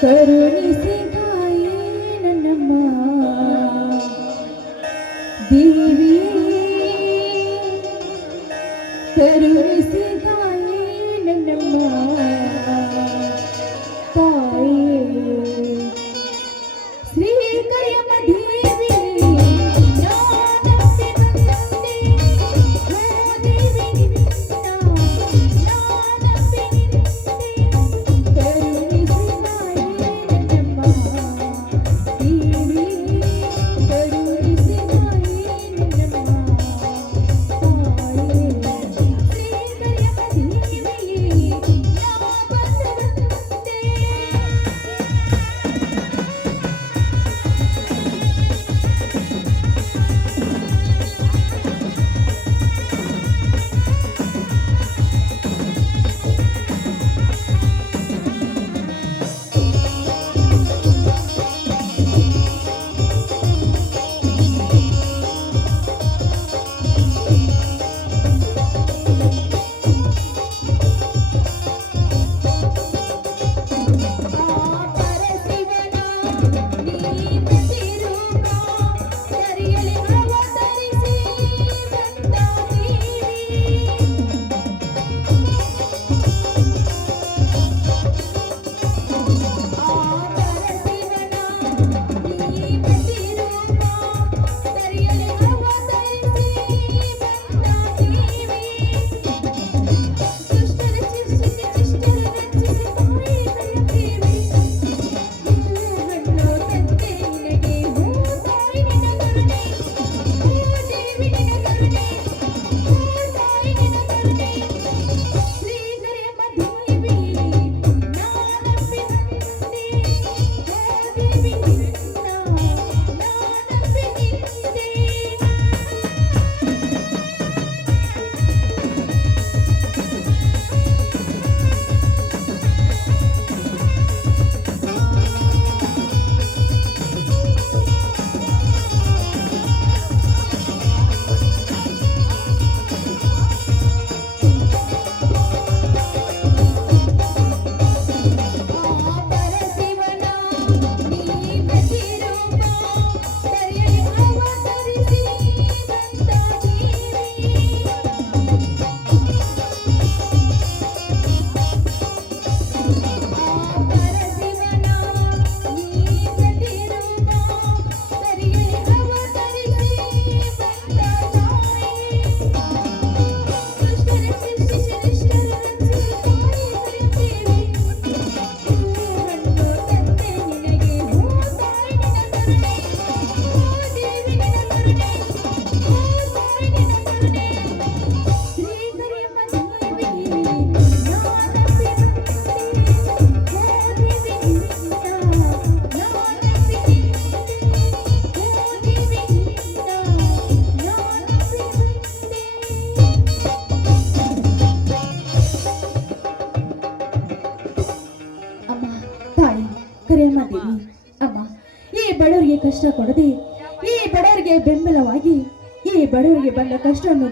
ಕರುಣಿಸಿ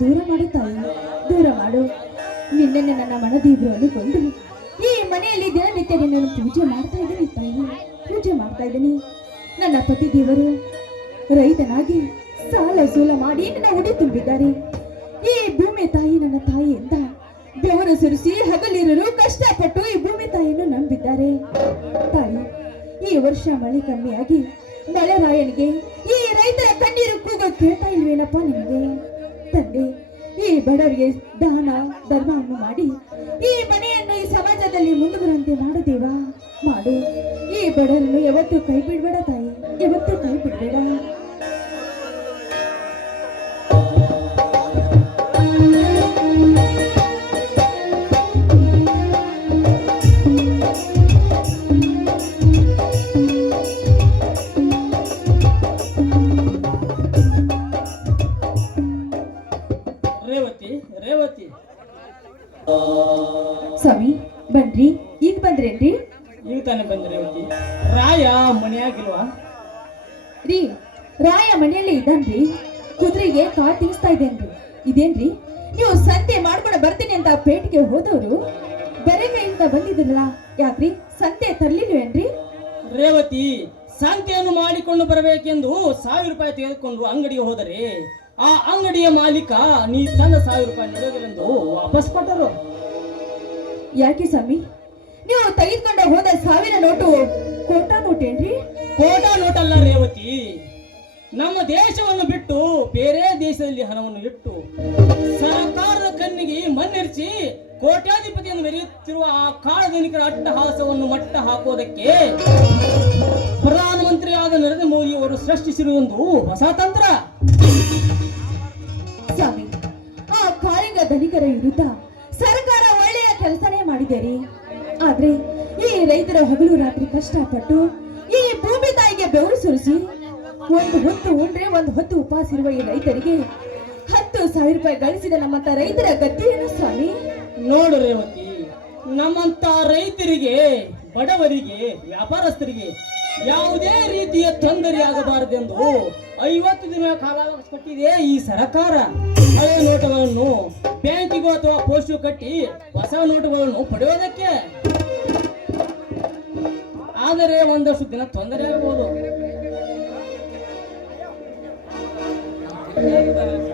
ದೂರ ಮಾಡು ತಾಯಿ, ದೂರ ಮಾಡು. ನಿನ್ನೆ ನನ್ನ ಮನದೇವರು ಅನುಕೊಂಡು ಈ ಮನೆಯಲ್ಲಿ ದಿನನಿತ್ಯ ನಿನ್ನನ್ನು ಪೂಜೆ ಮಾಡ್ತಾ ಇದ್ದೀನಿ ತಾಯಿ, ಪೂಜೆ ಮಾಡ್ತಾ ಇದ್ದೀನಿ. ನನ್ನ ಪತಿ ದೇವರು, ರೈತನಾಗಿ ಸಾಲ ಸೂಲ ಮಾಡಿ ನನ್ನ ಉಡಿ ತುಂಬಿದ್ದಾರೆ. ಈ ಭೂಮಿ ತಾಯಿ ನನ್ನ ತಾಯಿಯಿಂದ ಬೆವರು ಸುರಿಸಿ ಹಗಲಿರಲು ಕಷ್ಟಪಟ್ಟು ಈ ಭೂಮಿ ತಾಯಿಯನ್ನು ನಂಬಿದ್ದಾರೆ. ತಾಯಿ, ಈ ವರ್ಷ ಮಳೆ ಕಮ್ಮಿಯಾಗಿ ಮಳೆ ರಾಯನಿಗೆ ಈ ರೈತರ ಕಣ್ಣೀರು ಕೂಗ ಕೇಳ್ತಾ ಇಲ್ವೇನಪ್ಪ ನಿಮಗೆ ತಂದೆ ಈ ಬಡವರಿಗೆ ದಾನ, ಧರ್ಮವನ್ನು ಮಾಡಿ, ಈ ಮನೆಯನ್ನು ಈ ಸಮಾಜದಲ್ಲಿ ಮುಂದುವರಂತೆ ಮಾಡುದೇವಾ ಮಾಡು. ಈ ಬಡವರನ್ನು ಯಾವತ್ತೂ ಕೈ ಬಿಡಬೇಡ ತಾಯಿ. ಯಾವತ್ತೂ ಕೈ ಇದೇನ್ರಿ? ನೀವು ಸಂತೆ ಮಾಡ್ಕೊಂಡು ಬರ್ತೀನಿ ಅಂತ ಪೇಟೆಗೆ ಹೋದವರು ಬೇರೆ ಕೈಯಿಂದ ಬಂದಿದ್ರಲ್ಲ ಯಾಕ್ರಿ? ಸಂತೆ ತರ್ಲಿಲ್ವೇನ್ರಿ ರೇವತಿ ಸಂತೆಯನ್ನು ಮಾಡಿಕೊಂಡು ಬರಬೇಕೆಂದು ಸಾವಿರ ರೂಪಾಯಿ ತೆಗೆದುಕೊಂಡು ಅಂಗಡಿಗೆ ಹೋದರೆ ಆ ಅಂಗಡಿಯ ಮಾಲೀಕ ನೀ ತನ್ನ ಸಾವಿರ ರೂಪಾಯಿ ನಡೆಯೋದಿല്ലെಂದು ವಾಪಸ್ ಕೊಟ್ಟರು. ಯಾಕೆ ಸ್ವಾಮಿ? ನೀವು ತೆಗೆದುಕೊಂಡು ಹೋದ ಸಾವಿರ ನೋಟು ಕೋಟಾ ನೋಟೇನ್ರಿ? ಕೋಟಾ ನೋಟಲ್ಲ ರೇವತಿ ನಮ್ಮ ದೇಶವನ್ನು ಬಿಟ್ಟು ಬೇರೆ ದೇಶದಲ್ಲಿ ಹಣವನ್ನು ಇಟ್ಟು ಸರ್ಕಾರದ ಕಣ್ಣಿಗೆ ಮಣ್ಣೆರಿಸಿ ಕೋಟ್ಯಾಧಿಪತಿಯನ್ನು ಮೆರೆಯುತ್ತಿರುವ ಆ ಕಾಳಧನಿಕರ ಅಟ್ಟಹಾಸವನ್ನು ಮಟ್ಟ ಹಾಕೋದಕ್ಕೆ ಪ್ರಧಾನಮಂತ್ರಿಯಾದ ನರೇಂದ್ರ ಮೋದಿ ಅವರು ಸೃಷ್ಟಿಸಿರುವೊಂದು ಹೊಸ ತಂತ್ರ. ಸ್ವಾಮಿ, ಆ ಕಾಳಿಂಗ ಧನಿಕರ ವಿರುದ್ಧ ಸರ್ಕಾರ ಒಳ್ಳೆಯ ಕೆಲಸನೇ ಮಾಡಿದೆ ಆದ್ರೆ ಈ ರೈತರ ಹಗಲು ರಾತ್ರಿ ಕಷ್ಟಪಟ್ಟು ಈ ಭೂಮಿ ತಾಯಿಗೆ ಬೆವರು ಸುರಿಸಿ ಒಂದು ಹೊತ್ತು ಉಂಡ್ರೆ ಒಂದು ಹೊತ್ತು ಉಪವಾಸ ಇರುವ ಈ ರೈತರಿಗೆ ಹತ್ತು ಸಾವಿರ ರೂಪಾಯಿ ಗಳಿಸಿದ ನಮ್ಮಂತ ರೈತರ ಗತಿ ಸ್ವಾಮಿ? ನೋಡು ರೇವತಿ, ನಮ್ಮಂತ ರೈತರಿಗೆ, ಬಡವರಿಗೆ, ವ್ಯಾಪಾರಸ್ಥರಿಗೆ ಯಾವುದೇ ರೀತಿಯ ತೊಂದರೆ ಆಗಬಾರದೆಂದು ಐವತ್ತು ದಿನ ಕಾಲಾವಕಾಶ ಕೊಟ್ಟಿದೆ ಈ ಸರ್ಕಾರ. ಹಳೆ ನೋಟುಗಳನ್ನು, ಬ್ಯಾಂಕಿಗೂ ಅಥವಾ ಪೋಸ್ಟು ಕಟ್ಟಿ ಹೊಸ ನೋಟುಗಳನ್ನು ಪಡೆಯೋದಕ್ಕೆ. ಆದರೆ ಒಂದಷ್ಟು ದಿನ ತೊಂದರೆ ಆಗಬಹುದು Amen.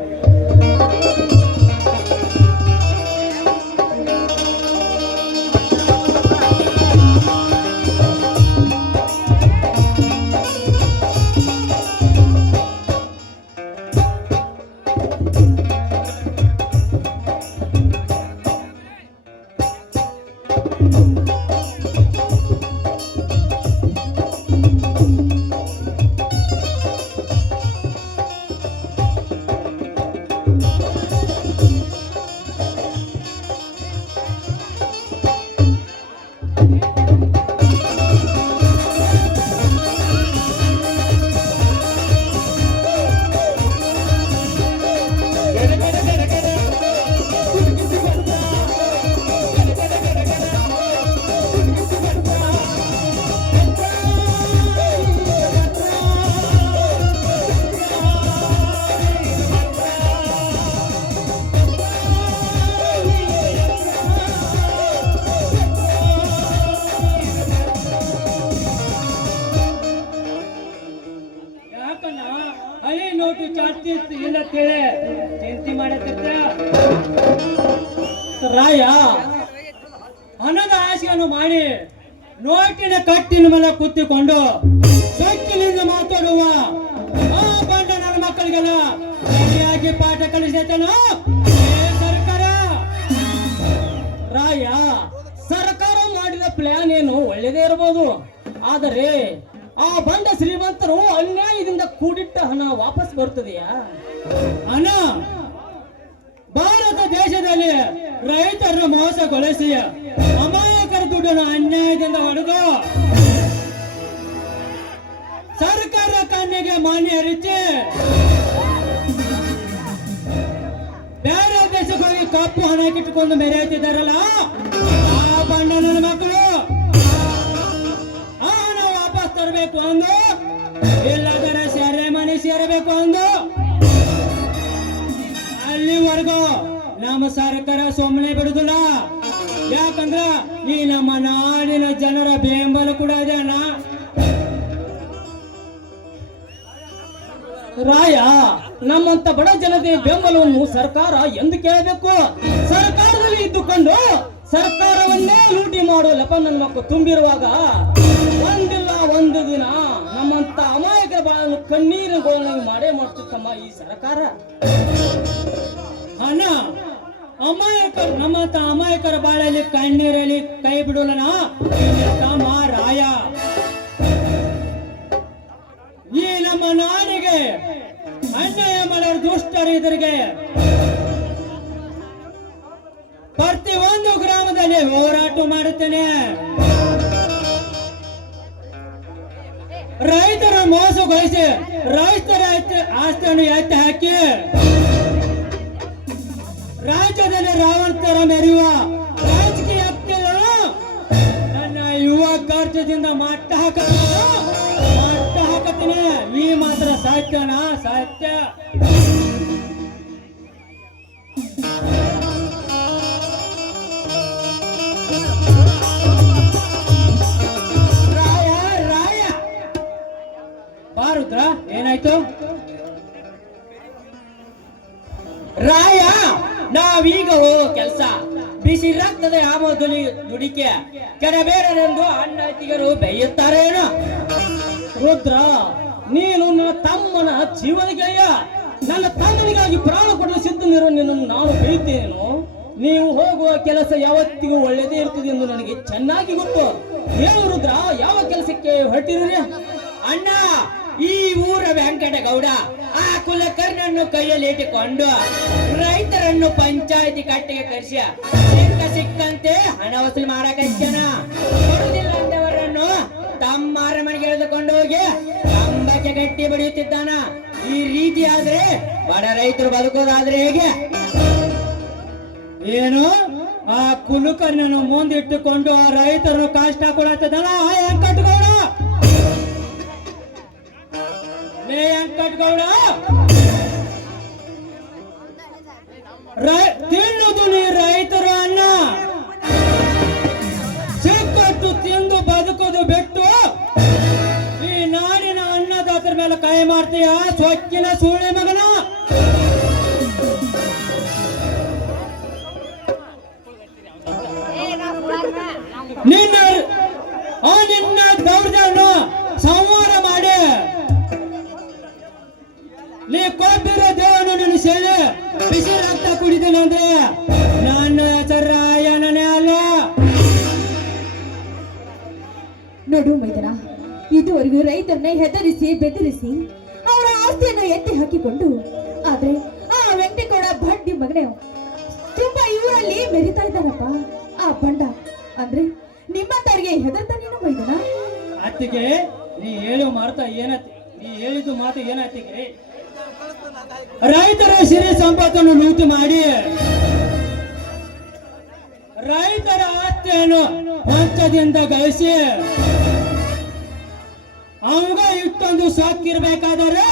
ಕುತ್ತಿಕೊಂಡು ಸೊಕ್ಕಿನಿಂದ ಮಾತಾಡುವ ಆ ನನ್ನ ಮಕ್ಕಳಿಗೆಲ್ಲ ಸರಿಯಾಗಿ ಪಾಠ ಕಲಿಸತನ ಸರ್ಕಾರ! ರಾಯ, ಸರ್ಕಾರ ಮಾಡಿದ ಪ್ಲಾನ್ ಏನು? ಒಳ್ಳೇದೇ ಇರಬಹುದು ಆದರೆ ಆ ಬಂದ ಶ್ರೀಮಂತರು ಅನ್ಯಾಯದಿಂದ ಕೂಡಿಟ್ಟ ಹಣ ವಾಪಸ್ ಬರ್ತದೆಯಾ? ಹಣ ಭಾರತ ದೇಶದಲ್ಲಿ ರೈತರ ಮೋಸಗೊಳಿಸಿ ಕಣ್ಣಿಗೆ ಮಾನ್ಯ ಹರಿಸಿ ಬೇರೆ ದೇಶಗಳಿಗೆ ಕಪ್ಪು ಹಣ ಕಿಟ್ಟುಕೊಂಡು ಮೆರೆಯುತ್ತಿದ್ದಾರಲ್ಲ ಆ ಬಣ್ಣ ಮಕ್ಕಳು, ಆ ಹಣ ವಾಪಸ್ ತರಬೇಕು ಅಂದು ಇಲ್ಲದರೆ ಸೆರೆ ಮನೆ ಸೇರಬೇಕು ಅಂದು. ಅಲ್ಲಿವರೆಗೂ ನಮ್ಮ ಸರ್ಕಾರ ಸೊಮ್ಮನೆ ಬಿಡುದಿಲ್ಲ. ಯಾಕಂದ್ರ ಈ ನಮ್ಮ ನಾಡಿನ ಜನರ ಬೆಂಬಲ ಕೂಡ ಇದೆ ಅಣ್ಣ. ರಾಯ, ನಮ್ಮಂತ ಬಡ ಜನತೆಯ ಬೆಂಬಲವನ್ನು ಸರ್ಕಾರ ಎಂದು ಕೇಳಬೇಕು. ಸರ್ಕಾರದಲ್ಲಿ ಇದ್ದುಕೊಂಡು ಸರ್ಕಾರವನ್ನೇ ಲೂಟಿ ಮಾಡೋ ಲಪ ನನ್ನ ಮಕ್ಕಳು ತುಂಬಿರುವಾಗ ಒಂದಿಲ್ಲ, ಒಂದು ದಿನ ನಮ್ಮಂತ ಅಮಾಯಕ ಬಾಳನ್ನು ಕಣ್ಣೀರು ಗೋಳನಾಗಿ ಮಾಡೇ ಮಾಡ್ತಿತ್ತಮ್ಮ ಈ ಸರ್ಕಾರ. ಅಣ್ಣ, ಅಮಾಯಕರ ನಮ್ಮಂತ ಅಮಾಯಕರ ಬಾಳಲ್ಲಿ ಕಣ್ಣೀರಲ್ಲಿ ಕೈ ಬಿಡೋಲನ ರಾಯ? ಈ ನಮ್ಮ ನಾಡಿಗೆ ಅನ್ಯಾಯ ಮಾಡೋ ದುಷ್ಟರು ಪ್ರತಿ ಒಂದು ಗ್ರಾಮದಲ್ಲಿ ಹೋರಾಟ ಮಾಡುತ್ತೇನೆ. ರೈತರ ಮೋಸಗೊಳಿಸಿ ರೈತರ ಆಸ್ತಿ- ಆಸ್ತಿಯನ್ನು ಎತ್ತಿ ಹಾಕಿ ರಾಜ್ಯದಲ್ಲಿ ರಾವಣ ತರ ಮೆರೆಯುವ ಸತ್ಯ ರಾಯ ರಾಯ. ಬಾರುದ್ರ ಏನಾಯ್ತು? ರಾಯ, ನಾವೀಗ ಹೋಗೋ ಕೆಲಸ. ಬಿಸಿ ರಕ್ತದ ಆಮ ದುಡಿ ದುಡಿಕೆ. ಕೆಡಬೇಡರೆಂದು ಅಣ್ಣತಿಗರು ಬೆಯ್ಯುತ್ತಾರೇನು ರುದ್ರ ನೀನು ನನ್ನ ತಮ್ಮನ ಜೀವನಿಗೆಯ ನನ್ನ ತಂದನಿಗಾಗಿ ಪ್ರಾಣ ಕೊಡಲು ಸಿದ್ಧನಿರೋ ನಿನ್ನನ್ನು ನಾನು ಬೈತೇನು ನೀವು ಹೋಗುವ ಕೆಲಸ ಯಾವತ್ತಿಗೂ ಒಳ್ಳೆಯದೇ ಇರ್ತದೆ ಎಂದು ನನಗೆ ಚೆನ್ನಾಗಿ ಗೊತ್ತು. ಹೇಳು ರುದ್ರ, ಯಾವ ಕೆಲಸಕ್ಕೆ ಹೊರಟಿರುವೆ? ಅಣ್ಣ, ಈ ಊರ ವೆಂಕಟಗೌಡ, ಆ ಕುಲಕರ್ಣನ್ನು ಕೈಯಲ್ಲಿ ಇಟ್ಟುಕೊಂಡು ರೈತರನ್ನು ಪಂಚಾಯತಿ ಕಟ್ಟೆಗೆ ಕರೆಸಿ ಸಿಕ್ಕ ಸಿಕ್ಕಂತೆ ಹಣ ವಸೂಲಿ ಮಾಡಕಚ್ಚನ ಬಡಿಯುತ್ತಿದ್ದಾನ ಈ ರೀತಿ ಆದ್ರೆ ಬಡ ರೈತರು ಬದುಕೋದಾದ್ರೆ ಹೇಗೆ? ಏನು? ಆ ಕುಲಕರ್ಣನು ಮುಂದಿಟ್ಟುಕೊಂಡು ಆ ರೈತರನ್ನು ಕಷ್ಟ ಕೊಡತ್ತದಲ್ಲ ಆ ವೆಂಕಟಗೌಡ! ವೆಂಕಟಗೌಡ! ಮಾಡ್ತೀಯ ಸೊಕ್ಕಿನ ಸೂಳೆ ಮಗನ. ನಿನ್ನ ಆ ನಿನ್ನ ದೌರ್ಜನ್ಯ ಸಂಹಾರ ಮಾಡಿ. ನೀ ಕೊಬ್ಬಿರೋ ದೇವನು ನಿನ್ನ ಸೆಳೆ ಬಿಸಿ ರಕ್ತ ಕುಡಿದೀನಿ ಅಂದ್ರೆ ನನ್ನ ಹೆಸರು ರಾಯಣ್ಣನೇ ಅಲ್ಲ. ನೋಡು ಮೈದನ, ಇದುವರೆಗೂ ರೈತರನ್ನ ಹೆದರಿಸಿ ಬೆದರಿಸಿ ಹಾಕಿಕೊಂಡು ಆದ್ರೆ ಆ ವೆಂಕಟೇಗೌಡ ಬಡ್ಡಿ ಮಗನೇ, ತುಂಬಾ ಇವರಲ್ಲಿ ಮೆರಿತಾ ಇದ್ದಾರಪ್ಪ ಆ ಬಂಡ. ಅಂದ್ರೆ ನಿಮ್ಮಂತವ್ರಿಗೆ ಹೆದರ್ತಾನೇನು ಬೈದಣ ಅತ್ತಿಗೆ, ನೀ ಹೇಳು ಮಾರ್ತಾ ಏನತ್ತಿ ನೀ ಹೇಳಿದ್ದು ಮಾತು ಏನತ್ತಿಗೆ ರೈತರ ಸಿರಿ ಸಂಪತ್ತನ್ನು ಲೂಟಿ ಮಾಡಿ. ರೈತರ ಆಸ್ತಿಯನ್ನು ಪಂಚದಿಂದ ಗಳಿಸಿ. ಅವಾಗ ಇಷ್ಟೊಂದು ಸಾಕಿರ್ಬೇಕಾದರೆ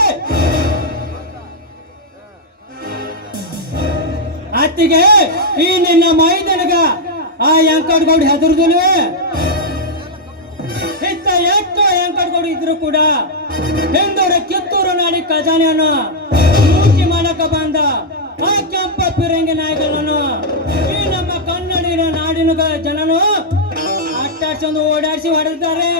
ಅತ್ತಿಗೆ ಈ ನಿನ್ನ ಮೈದನಗ ಆ ಯಂಕಡ್ಗೌಡ ಹೆದರ್ದಿಲ್ವೇ? ಇತ್ತ ಎಷ್ಟು ಗೌಡ ಇದ್ರು ಕೂಡ ಹಿಂದೂರ ಕಿತ್ತೂರು ನಾಡಿ ಖಜಾನೆಯನ್ನು ಲೂಟಿ ಮಾಡಕ ಬಂದ ಆ ಕೆಂಪ ಪಿರಂಗಿ ನಾಯಕನನ್ನು ಈ ನಮ್ಮ ಕನ್ನಡಿನ ನಾಡಿನ ಜನನು ಅಟ್ಟಾಡ್ಸೊಂದು ಓಡಾಡಿಸಿ ಹೊಡೆದಿದ್ದಾರೆ.